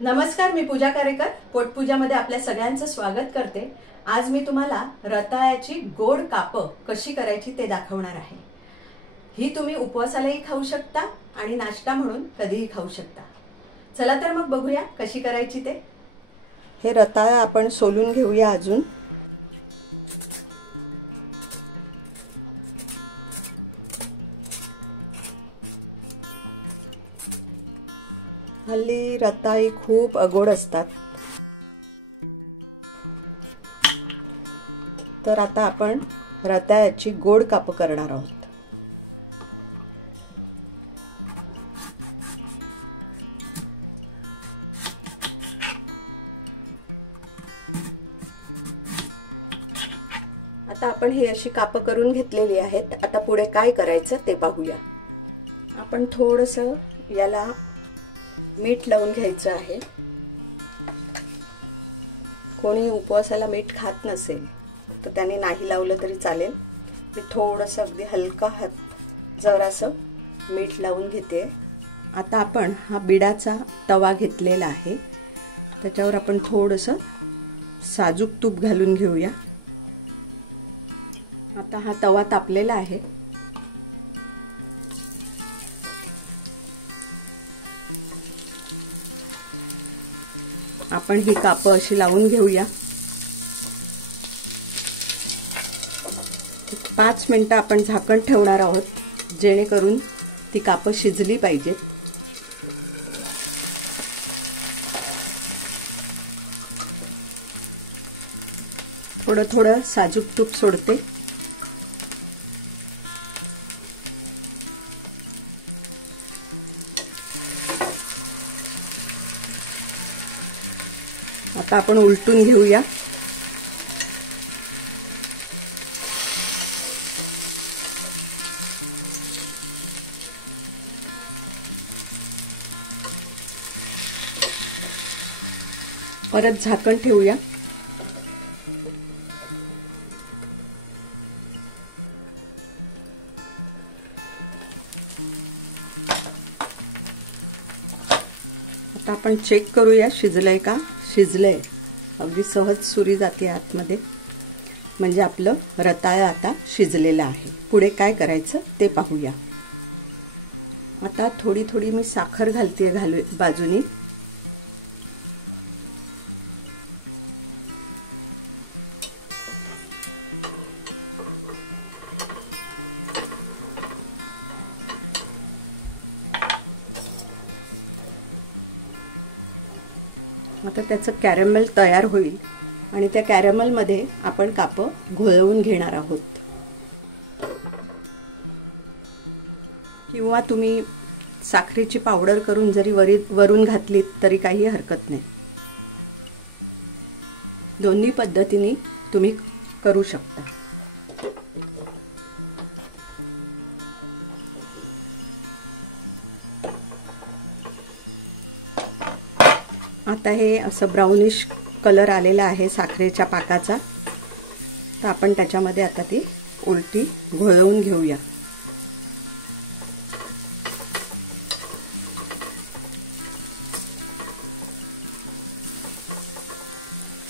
नमस्कार, मी पूजा कारेकर पोटपूजामध्ये आपल्या सगळ्यांचं स्वागत करते। आज मी तुम्हाला रताळ्याची गोड कापं कशी करायची ते दाखवणार आहे। ही तुम्ही उपवासालाही खाऊ शकता आणि नाश्ता म्हणून कधीही खाऊ शकता। चला तर मग बघूया कशी करायची ते। हे रताळं आपण सोलून घेऊया। अजून हल्ली रताळी खूप अगोड असतात, तर आता आपण रताळ्याची गोड कापं करणार आहोत। आता आपण ही अशी कापं करून घेतलेली आहेत। आता पुढे काय करायचं ते पाहूया। आपण थोडंसं याला मीठ लावून घ्यायचं आहे। कोणी उपवासाला मीठ खात नसेल तर त्याने नाही लावलं तरी चालेल। मी थोडंसं अगदी हलका हात जरासं मीठ लावून घेते। आता आपण हा बिडाचा तवा घेतलेला आहे, त्याच्यावर आपण थोडंसं साजूक तूप घालून घेऊया। आता हा तवा तापलेला आहे। आपण ही कापं अशी लावून घेऊया। 5 मिनिटं आपण झाकण ठेवणार आहोत, जेणेकरून ती कापं शिजली पाहिजे। थोडं थोडं साजूक तूप सोडते। आता आपण उलटून घेऊया। परत झाकण ठेवूया। आता आपण चेक करूया शिजलंय का। शिजलंय, अगदी सहज सुरी जाते आतमध्ये, म्हणजे आपलं रताळं आता शिजलेलं आहे। पुढे काय करायचं ते पाहूया। आता थोडी थोडी मी साखर घालते बाजूनी। आता त्याचं कॅरमेल तयार होईल आणि त्या कॅरमेलमध्ये आपण कापं घोळवून घेणार आहोत। किंवा तुम्ही साखरेची पावडर करून जरी वरून घातलीत तरी काही हरकत नाही। दोन्ही पद्धतीने तुम्ही करू शकता। आता हे असं ब्राउनिश कलर आलेला आहे साखरेच्या पाकाचा, तर आपण त्याच्यामध्ये आता ती उलटी घोळवून घेऊया।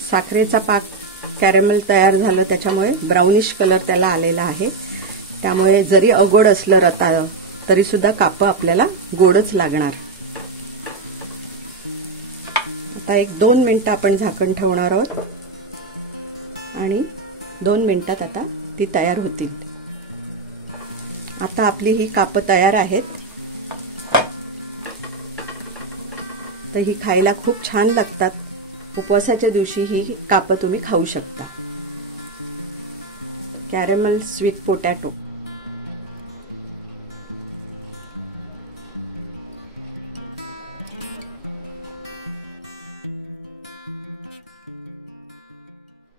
साखरेचा पाक कॅरमेल तयार झालं, त्याच्यामुळे ब्राउनिश कलर त्याला आलेला आहे। त्यामुळे जरी अगोड असलं रताळं तरी सुद्धा कापं आपल्याला गोडच लागणार। आता 1-2 मिनिटं आपण झाकण ठेवणार आहोत आणि 2 मिनिटात आता ती तयार होतील। आता आपली ही कापं तयार आहेत, तर ही खायला खूप छान लागतात। उपवासाच्या दिवशी ही कापं तुम्ही खाऊ शकता। Caramel sweet potato.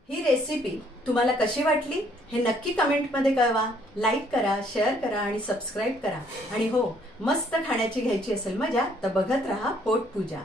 ही रेसिपी तुम्हाला कशी वाटली हे नक्की कमेंटमध्ये कळवा। लाईक करा, शेअर करा आणि सबस्क्राईब करा। आणि हो, मस्त खाण्याची घ्यायची असेल मजा तर बघत रहा पोटपूजा।